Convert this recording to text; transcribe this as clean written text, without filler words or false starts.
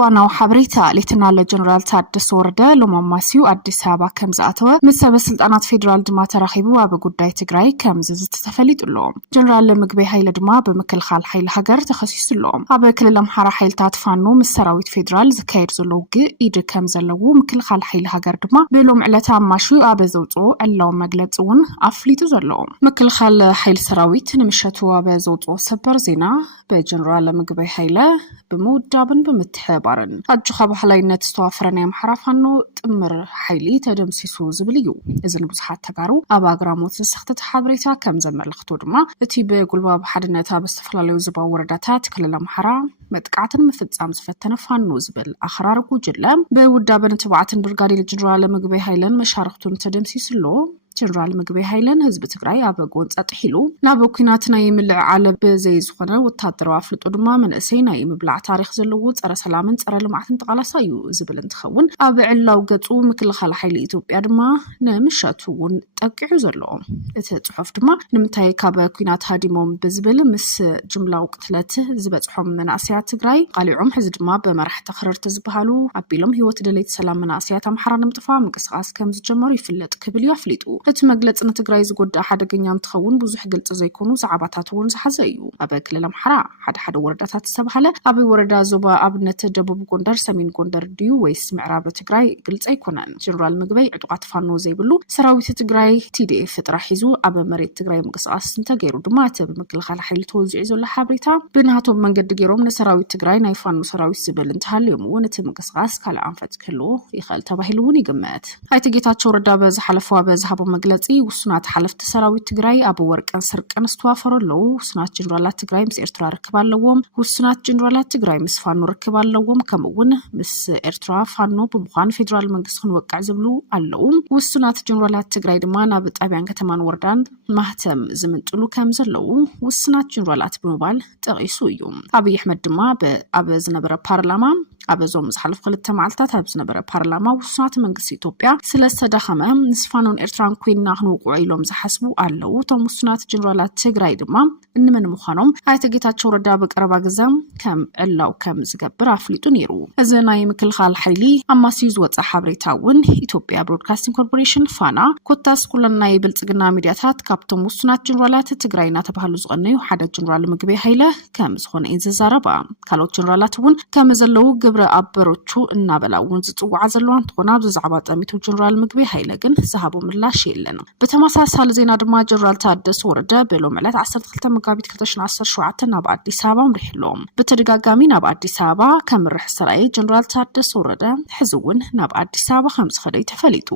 ዋናው ሓበሬታ ሌተናል ጀነራል ታደሰ ወረደ ሎማማሲው አዲስ አበባ ከምዝኣተወ ምስ ሰበስልጣናት ፌደራል ድማ ተራኺቡ ኣብ ጉዳይ ትግራይ ከምዝ ዝተፈሊጡሎም ጀነራል ምግበይ ኃይለ ድማ በመከልኻል ኃይል ሃገር ተኸሲሱሎም ኣብ ክልል ኣምሓራ ኃይልታት ፋኖ ምስ ሰራዊት ፌደራል ዝካየድ ዘሎ ኢድ ከም ዘለዎ ምክልኻል ኃይል ሃገር ድማ ብሎም ዕለታ ማሹ ኣብ ዘውፅኦ ዕላው መግለጽ እውን ኣፍሊጡ ዘሎ ምክልኻል ኃይል ሰራዊት ንምሸቱ ኣብ ዘውፅኦ ሰበር ዜና በጀነራል ምግበይ ኃይለ በመውዳብን በመትሐባርን አጁ ኻባህላይነት ዝተዋፈረና የምሐራ ፋኖ ጥምር ኃይሊ ተደምሲሱ ዝብል እዩ እዝን ብዙሓት ተጋሩ ኣብ ኣግራሞት ዝሰኽተት ሓበሬታ ከም ዘመልክቶ ድማ እቲ በጉልባ ብሓድነት ኣብ ዝተፈላለዩ ዝባው ወረዳታት ክልል ኣምሓራ መጥቃዕትን ምፍጻም ዝፈተነ ፋኖ ዝብል ኣኽራር ጉጅለ በውዳብን ተባዕትን ብርጋዴር ጀነራል ምግበይ ኃይለን መሻርክቱን ተደምሲሱሎ ጀነራል ምግበይ ኃይለን ህዝብ ትግራይ ኣብ ጎን ጸጥሒሉ ናብ ኩናት ናይ ምልዕዓል ብዘይ ዝኾነ ወታደራዊ ኣፍልጦ ድማ መንእሰይ ናይ ምብላዕ ታሪኽ ዘለዎ ጸረ ሰላምን ጸረ ልምዓትን ተቃላሳ እዩ ዝብል እንትኸውን ኣብ ዕላው ገጹ ምክልኻል ኃይሊ ኢትዮጵያ ድማ ንምሸቱ እውን ጠቂዑ ዘሎ እቲ ጽሑፍ ድማ ንምንታይ ካብ ኩናት ሃዲሞም ብዝብል ምስ ጅምላው ቅትለት ዝበጽሖም መናእሰያት ትግራይ ቃሊዖም ሕዚ ድማ በመራሕቲ ክርርቲ ዝበሃሉ ኣቢሎም ህይወት ደለይቲ ሰላም መናእሰያት ኣምሓራ ንምጥፋ ምንቅስቃስ ከም ዝጀመሩ ይፍለጥ ክብል እዩ ኣፍሊጡ እቲ መግለጽ ንትግራይ ዝጎዳእ ሓደገኛ እንትኸውን ብዙሕ ግልጽ ዘይኮኑ ዛዕባታት እውን ዝሓዘ እዩ ኣብ ክልል ኣምሓራ ሓደ ወረዳታት ዝተባሃለ ኣብ ወረዳ ዞባ ኣብነት ደቡብ ጎንደር ሰሜን ጎንደር ድዩ ወይስ ምዕራብ ትግራይ ግልጽ ኣይኮነን ጀነራል ምግበይ ዕጡቃት ፋኖ ዘይብሉ ሰራዊት ትግራይ TDF ጥራሕ ሒዙ ኣብ መሬት ትግራይ ምንቅስቃስ እንተገይሩ ድማ እቲ ብምክልኻል ኃይሊ ተወዚዑ ዘሎ ሓበሬታ ብናቶም መንገዲ ገይሮም ንሰራዊት ትግራይ ናይ ፋኖ ሰራዊት ዝብል እንተሃልዮም እውን እቲ ምንቅስቃስ ካልእ ኣንፈት ክህልዎ ይኽእል ተባሂሉ እውን ይግመት ኣይተ ጌታቸው ረዳ በዝሓለፈ በዝሃቦ መግለጺ ውስናት ሓለፍቲ ሰራዊት ትግራይ ኣብ ወርቅን ስርቅን ዝተዋፈረለው ውስናት ጀነራላት ትግራይ ምስ ኤርትራ ርክብ ኣለዎም ውስናት ጀነራላት ትግራይ ምስ ፋኖ ርክብ ኣለዎም ከምኡውን ምስ ኤርትራ ፋኖ ብምዃን ፌደራል መንግስቲ ክንወቅዕ ዝብሉ ኣለው ውስናት ጀነራላት ትግራይ ድማ ናብ ጣብያን ከተማን ወረዳን ማህተም ዝምንጥሉ ከም ዘለው ውስናት ጀነራላት ብምባል ጠቂሱ እዩ አብይ አሕመድ ድማ ኣብ ዝነበረ ፓርላማ አበዞም ዝሓለፍ ክልተ መዓልታት ኣብ ዝነበረ ፓርላማ ውስናት መንግስቲ ኢትዮጵያ ስለስተዳኸመ ንስፋኖን ኤርትራን ኮይና ክንውቅዑ ኢሎም ዝሓስቡ ኣለው እቶም ውስናት ጀነራላት ትግራይ ድማ እንመን ምዃኖም ኣይተ ጌታቸው ረዳ በቀረባ ግዜ ከም ዕላው ከም ዝገብር ኣፍሊጡ ነይሩ እዚ ናይ ምክልኻል ኃይሊ ኣማሲዩ ዝወፀ ሓበሬታ እውን ኢትዮጵያ ብሮድካስቲንግ ኮርፖሬሽን ፋና ኮታስ ኩለን ናይ ብልጽግና ሚድያታት ካብቶም ውስናት ጀነራላት ትግራይ እናተባሃሉ ዝቐነዩ ሓደ ጀነራል ምግበይ ኃይለ ከም ዝኾነ ዝዛረባ ካልኦት ጀነራላት እውን ከም ዘለው ግብረ ኣበሮቹ እናበላውን ዝጽዋዕ ዘለዋ እንትኾና ብዛዕባ ጠሚቱ ጀነራል ምግበይ ኃይለ ግን ዝሃቦ ምላሽ የለን በተመሳሳሊ ዜና ድማ ጀነራል ታደሰ ወረደ በሎም ዕለት 12 መጋቢት 2017 ናብ አዲስ አበባ ምሪሕሎም በተደጋጋሚ ናብ አዲስ አበባ ከምርሕ ሰራይ ጀነራል ታደሰ ወረደ ሕዝውን ናብ አዲስ አበባ ከም ዝኸደ ተፈሊጡ